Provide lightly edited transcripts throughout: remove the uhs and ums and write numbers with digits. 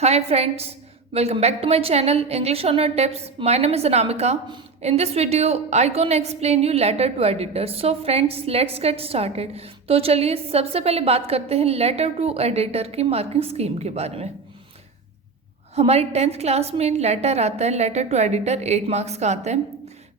Hi friends, welcome back to my channel English on Your Tips. My name is Anamika. In this video, I gonna explain you letter to editor. So friends, let's get started. तो चलिए सबसे पहले बात करते हैं letter to editor की marking scheme के बारे में। हमारी 10th क्लास में लेटर आता है, लेटर टू एडिटर 8 मार्क्स का आता है।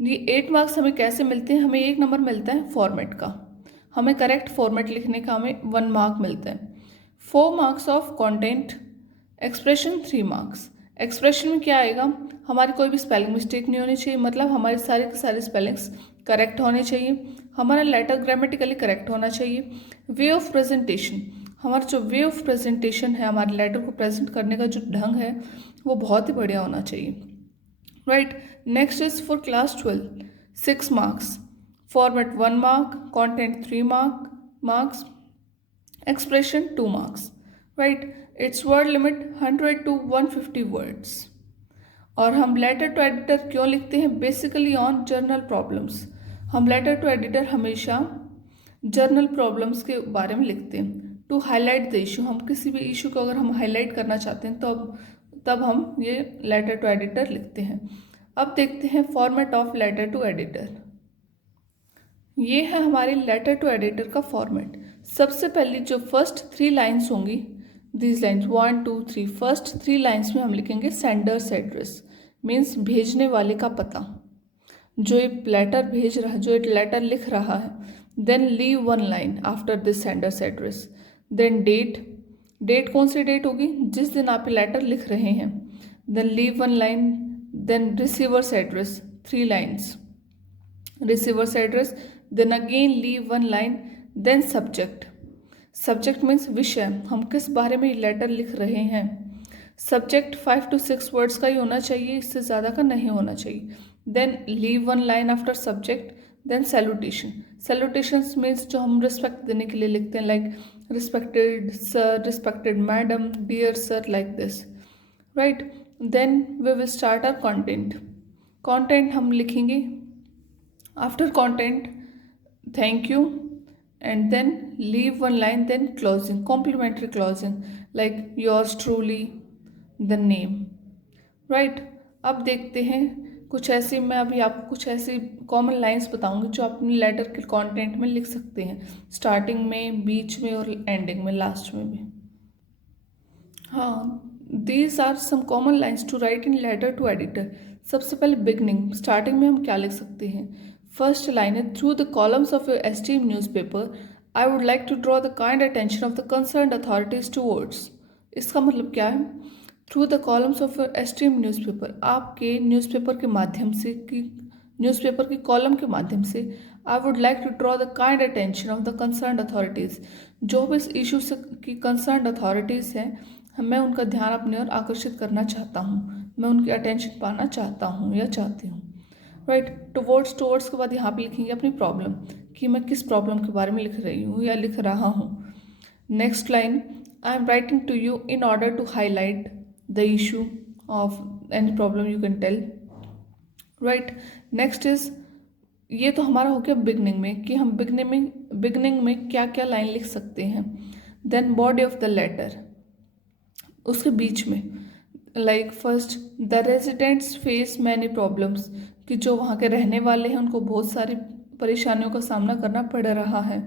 ये 8 मार्क्स हमें कैसे मिलते हैं? हमें 1 नंबर मिलता है फॉर्मेट का, हमें करेक्ट फॉर्मेट लिखने का हमें 1 मार्क मिलता है। 4 marks of content, expression 3 marks. Expression में क्या आएगा? हमारी कोई भी स्पेलिंग मिस्टेक नहीं होनी चाहिए, मतलब हमारे सारे के सारे स्पेलिंग्स करेक्ट होने चाहिए। हमारा लेटर ग्रामेटिकली करेक्ट होना चाहिए। वे ऑफ प्रेजेंटेशन, हमारा जो वे ऑफ प्रेजेंटेशन है, हमारे लेटर को प्रेजेंट करने का जो ढंग है वो बहुत ही बढ़िया होना चाहिए। Right, next is for class 12 6 marks, format 1 mark, content 3 marks, expression 2 marks. Right, it's word limit 100 to 150 words. और हम लेटर टू एडिटर क्यों लिखते हैं? Basically on journal problems. हम लेटर टू एडिटर हमेशा जर्नल प्रॉब्लम्स के बारे में लिखते हैं। टू हाईलाइट द इशू, हम किसी भी इशू को अगर हम हाईलाइट करना चाहते हैं तो तब हम ये लेटर टू एडिटर लिखते हैं। अब देखते हैं format of letter to editor. ये है हमारे लेटर टू एडिटर का फॉर्मेट। सबसे पहले जो फर्स्ट 3 लाइन्स होंगी, दीज लाइन्स 1 2 3, फर्स्ट 3 लाइन्स में हम लिखेंगे सेंडर्स एड्रेस, मीन्स भेजने वाले का पता, जो एक लेटर भेज रहा है, जो एक लेटर लिख रहा है। Then leave 1 line after this sender's address. Then date कौन सी डेट होगी? जिस दिन आप लेटर लिख रहे हैं। Then leave 1 line. Then receiver's address 3 lines, receiver's address. Then again leave 1 line. Then subject means विषय, हम किस बारे में लेटर लिख रहे हैं। सब्जेक्ट 5 to 6 वर्ड्स का ही होना चाहिए, इससे ज़्यादा का नहीं होना चाहिए। Then leave 1 line after subject. Then salutation means जो हम रिस्पेक्ट देने के लिए लिखते हैं, like respected sir, respected madam, dear sir, like this. Right, then we will start our content हम लिखेंगे after content thank you, and then leave 1 line, then closing, complimentary closing, like yours truly, the name. Right, अब देखते हैं कुछ ऐसी, मैं अभी आपको कुछ ऐसी कॉमन लाइंस बताऊंगी जो आप अपने लेटर के कंटेंट में लिख सकते हैं, स्टार्टिंग में, बीच में और एंडिंग में, लास्ट में भी। हाँ, these are some common lines to write in letter to editor. सबसे पहले बिगनिंग, स्टार्टिंग में हम क्या लिख सकते हैं? फर्स्ट लाइन है, through the columns of your esteemed newspaper I would like to draw the kind attention of the concerned authorities towards. इसका मतलब क्या है? Through the columns of your esteemed newspaper, आपके न्यूज़पेपर के माध्यम से, न्यूज़पेपर की कॉलम के माध्यम से, I would like to draw the kind attention of the concerned authorities, जो भी इस इशू से की कंसर्न्ड अथॉरिटीज़ हैं, मैं उनका ध्यान अपनी ओर आकर्षित करना चाहता हूँ, मैं उनकी अटेंशन पाना चाहता हूँ या चाहती हूँ। राइट, टुवर्ड्स के बाद यहाँ पे लिखेंगे अपनी प्रॉब्लम, कि मैं किस प्रॉब्लम के बारे में लिख रही हूँ या लिख रहा हूँ। Next line, I am writing to you in order to highlight the issue of any problem you can tell. Right, next is, ये तो हमारा हो गया बिगनिंग में, कि हम बिगनिंग में क्या क्या लाइन लिख सकते हैं। Then body of the letter, उसके बीच में, like first, the residents face many problems, कि जो वहाँ के रहने वाले हैं उनको बहुत सारी परेशानियों का सामना करना पड़ रहा है।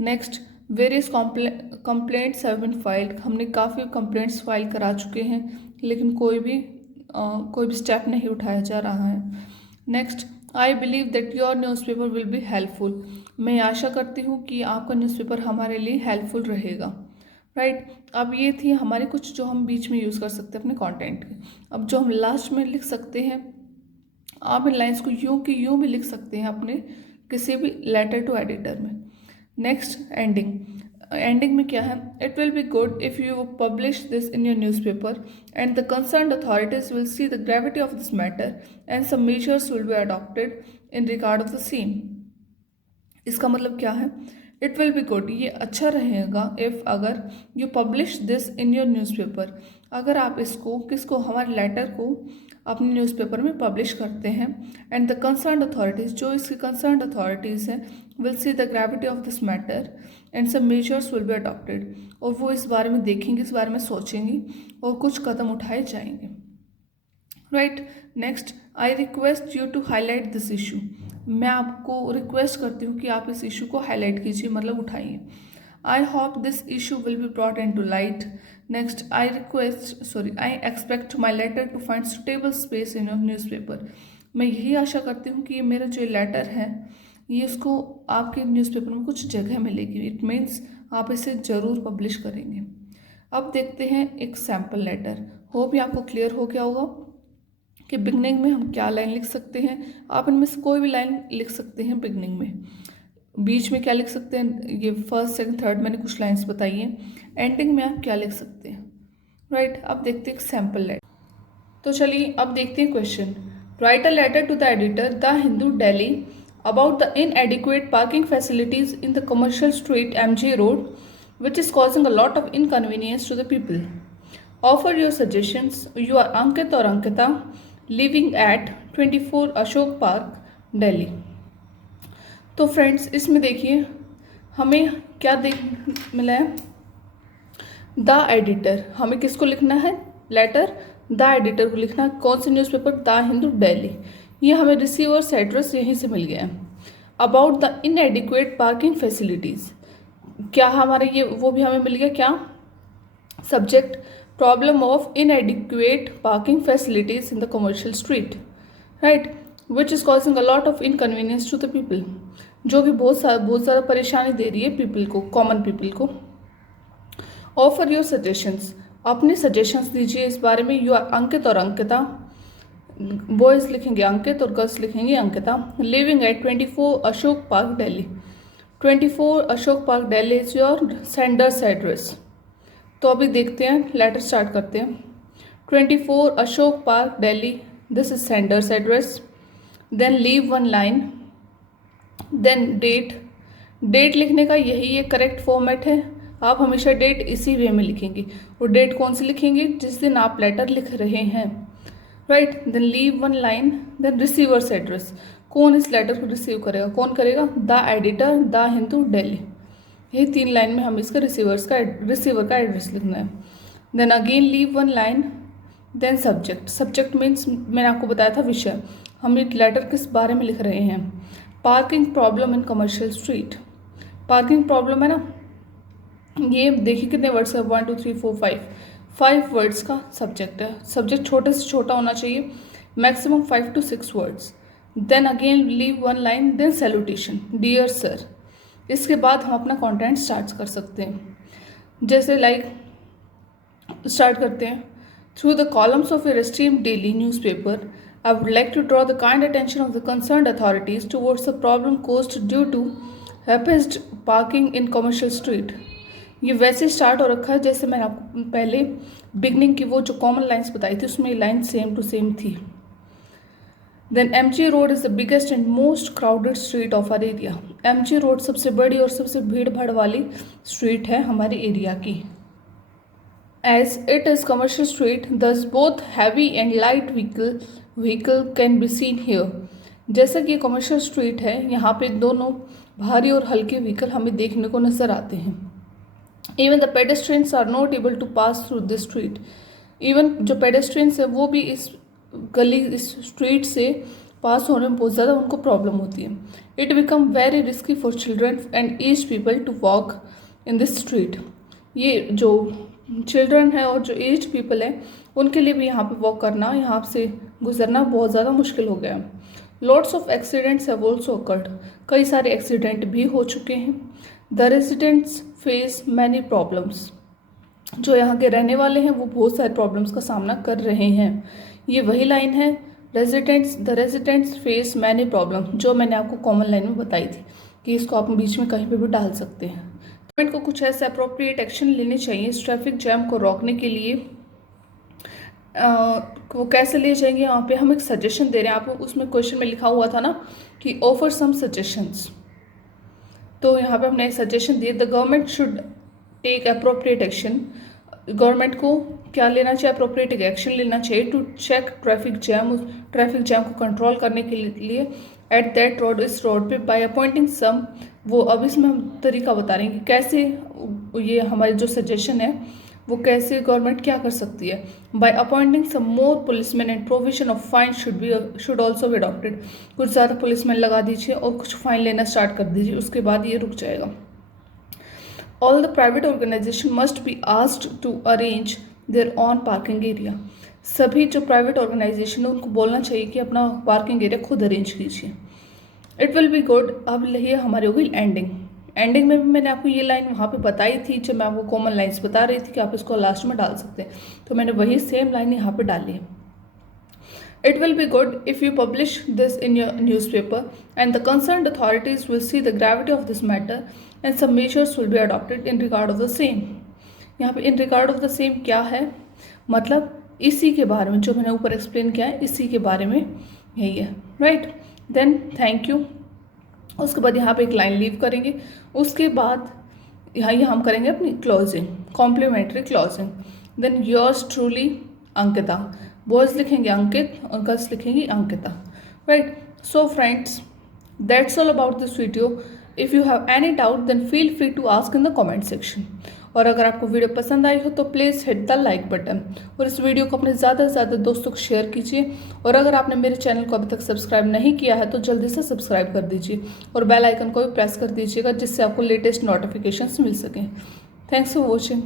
Next, various complaints have been filed, हमने काफ़ी कंप्लेंट्स फाइल करा चुके हैं लेकिन कोई भी स्टेप नहीं उठाया जा रहा है। Next, I believe that your newspaper will be helpful, मैं आशा करती हूँ कि आपका न्यूज़पेपर हमारे लिए हेल्पफुल रहेगा। राइट, अब ये थी हमारे कुछ जो हम बीच में यूज़ कर सकते हैं अपने कंटेंट के। अब जो हम लास्ट में लिख सकते हैं, आप इन लाइन्स को यूँ की यूँ भी लिख सकते हैं अपने किसी भी लेटर टू एडिटर में। नेक्स्ट, एंडिंग में क्या है? It will be good if you publish this in your newspaper and the concerned authorities will see the gravity of this matter and some measures will be adopted in regard of the same. इसका मतलब क्या है? It will be good, ये अच्छा रहेगा if अगर you publish this in your newspaper, अगर आप इसको किसको हमारे लेटर को अपने न्यूज़पेपर में पब्लिश करते हैं। एंड द कंसर्न अथॉरिटीज़, जो इसकी कंसर्न अथॉरिटीज़ हैं, will see the gravity of this matter and some measures will be adopted, और वो इस बारे में देखेंगे, इस बारे में सोचेंगी और कुछ कदम उठाए जाएंगे। Right, next, I request you to highlight this issue, मैं आपको रिक्वेस्ट करती हूँ कि आप इस इशू को हाईलाइट कीजिए, मतलब उठाइए। I hope this issue will be brought in to light. Next, I expect my letter to find suitable space in your newspaper, मैं यही आशा करती हूँ कि ये मेरा जो लेटर है ये इसको आपके न्यूज़पेपर में कुछ जगह मिलेगी। इट मीन्स आप इसे ज़रूर पब्लिश करेंगे। अब देखते हैं एक सैम्पल लेटर। होप ये आपको क्लियर हो गया होगा कि बिगनिंग में हम क्या लाइन लिख सकते हैं। आप इनमें से कोई भी लाइन लिख सकते हैं बिगनिंग में। बीच में क्या लिख सकते हैं, ये फर्स्ट सेकंड थर्ड मैंने कुछ लाइंस बताई हैं। एंडिंग में आप क्या लिख सकते हैं। राइट, अब देखते हैं एक सैम्पल लेटर। तो चलिए अब देखते हैं question. Write a letter to the editor the Hindu Delhi about the inadequate parking facilities in the commercial street MG road which is causing a lot of inconvenience to the people. Offer your suggestions. You are Ankit or Ankita, living at 24 Ashok park, Delhi. तो friends इसमें देखिए हमें क्या मिला है, the editor, हमें किसको लिखना है लेटर, द एडिटर को लिखना है। कौन से न्यूज़पेपर, द हिंदू दिल्ली। ये हमें रिसीवर्स एड्रेस यहीं से मिल गया है। About the inadequate parking facilities, क्या हमारे ये वो भी हमें मिल गया, क्या subject, problem of inadequate parking facilities in the commercial street, right, which is causing a lot of inconvenience to the people, जो कि बहुत ज़्यादा परेशानी दे रही है पीपल को, कॉमन पीपल को। ऑफर योर सजेशंस, अपने सजेशंस दीजिए इस बारे में। यू आर अंकित और अंकिता, बॉयज़ लिखेंगे अंकित और गर्ल्स लिखेंगे Ankita. Living at 24 Ashok park Delhi, 24 Ashok park Delhi is your sender's address. तो अभी देखते हैं, लेटर स्टार्ट करते हैं। 24 Ashok park Delhi, this is sender's address. Then leave one line, then date, date लिखने का यही एक करेक्ट फॉर्मेट है। आप हमेशा डेट इसी वे में लिखेंगे, और डेट कौन सी लिखेंगे, जिस दिन आप लेटर लिख रहे हैं, right. Then leave one line, then receiver's address, कौन इस लेटर को रिसीव करेगा, कौन करेगा, the editor the Hindu Delhi. यही 3 लाइन में हम इसका रिसीवर का एड्रेस लिखना है। Then again leave one line, then subject, subject means मैंने आपको बताया था विषय, हम एक लेटर किस बारे में लिख रहे हैं। Parking problem in commercial street, parking problem है ना, ये देखिए कितने वर्ड्स है, 1 2 3 4 5 वर्ड्स का सब्जेक्ट है। सब्जेक्ट छोटे से छोटा होना चाहिए, maximum 5 to 6 words. Then again leave one line, then salutation, dear sir. इसके बाद हम अपना कंटेंट स्टार्ट कर सकते हैं, जैसे स्टार्ट करते हैं। Through the columns of your esteemed daily newspaper, I would like to draw the kind attention of the concerned authorities towards the problem caused due to rapid parking in commercial street. ये वैसे start हो रखा है जैसे मैंने आपको पहले beginning की वो जो कॉमन लाइन्स बताई थी उसमें लाइन सेम टू सेम थी। Then MG road is the biggest and most crowded street of our area. MG road सबसे बड़ी और सबसे भीड़ भाड़ वाली स्ट्रीट है हमारे एरिया की। As it is commercial street, thus both heavy and light vehicle can be seen here. जैसा कि कमर्शियल स्ट्रीट है, यहाँ पे दोनों भारी और हल्के व्हीकल हमें देखने को नजर आते हैं। Even the pedestrians are not able to pass through this street, even जो पेडेस्ट्रियंस है वो भी इस स्ट्रीट से पास होने में बहुत ज़्यादा उनको प्रॉब्लम होती है। It become very risky for children and aged people to walk in this street. ये जो चिल्ड्रन है और जो एज्ड पीपल है उनके लिए भी यहाँ पे वॉक करना, यहाँ से गुजरना बहुत ज़्यादा मुश्किल हो गया। Lots of accidents have also occurred, कई सारे एक्सीडेंट भी हो चुके हैं। The residents face many problems, जो यहाँ के रहने वाले हैं वो बहुत सारे प्रॉब्लम्स का सामना कर रहे हैं। ये वही लाइन है, the residents face many problem, जो मैंने आपको कॉमन लाइन में बताई थी कि इसको आप बीच में कहीं पे भी डाल सकते हैं। गवर्नमेंट को कुछ ऐसे अप्रोप्रिएट एक्शन लेने चाहिए इस ट्रैफिक जैम को रोकने के लिए। वो कैसे लिए जाएंगे, यहाँ पे हम एक सजेशन दे रहे हैं। आप उसमें क्वेश्चन में लिखा हुआ था ना कि ऑफर सम सजेशंस, तो यहाँ पे हमने सजेशन दिए, the government should take appropriate action, government को क्या लेना चाहिए, अप्रोप्रिएट एक्शन लेना चाहिए टू चेक ट्रैफिक जैम को कंट्रोल करने के लिए एट दैट रोड, इस रोड पे, बाय अपॉइंटिंग सम, वो अब इसमें हम तरीका बता रहे हैं कि कैसे ये हमारी जो सजेशन है वो कैसे गवर्नमेंट क्या कर सकती है। By appointing some more policeman and provision of fine should also be adopted, कुछ ज़्यादा पुलिसमैन लगा दीजिए और कुछ फाइन लेना स्टार्ट कर दीजिए, उसके बाद ये रुक जाएगा। All the private organization must be asked to arrange their own parking area, सभी जो प्राइवेट ऑर्गेनाइजेशन है उनको बोलना चाहिए कि अपना पार्किंग एरिया खुद अरेंज कीजिए। इट विल बी गुड, अब ये हमारी हो गई एंडिंग में भी मैंने आपको ये लाइन वहाँ पे बताई थी जब मैं आपको कॉमन लाइन्स बता रही थी कि आप इसको लास्ट में डाल सकते हैं, तो मैंने वही सेम लाइन यहाँ पे डाली है। It will be good if you publish this in your newspaper and the concerned authorities will see the gravity of this matter and some measures will be adopted in regard of the same. यहाँ पे in regard of the same क्या है, मतलब इसी के बारे में जो मैंने ऊपर एक्सप्लेन किया है इसी के बारे में यही है, राइट। देन थैंक यू, उसके बाद यहाँ पे एक लाइन लीव करेंगे, उसके बाद यहाँ ये हम करेंगे अपनी closing, complimentary closing. Then yours truly Ankita, boys लिखेंगे अंकित और गर्ल्स लिखेंगी Ankita, right. So friends, that's all about this video. If you have any doubt then feel free to ask in the comment section. और अगर आपको वीडियो पसंद आई हो तो please hit the like button और इस वीडियो को अपने ज़्यादा से ज़्यादा दोस्तों को शेयर कीजिए। और अगर आपने मेरे चैनल को अभी तक सब्सक्राइब नहीं किया है तो जल्दी से सब्सक्राइब कर दीजिए और बेल आइकन को भी प्रेस कर दीजिएगा जिससे आपको लेटेस्ट नोटिफिकेशंस मिल सकें। Thanks for watching.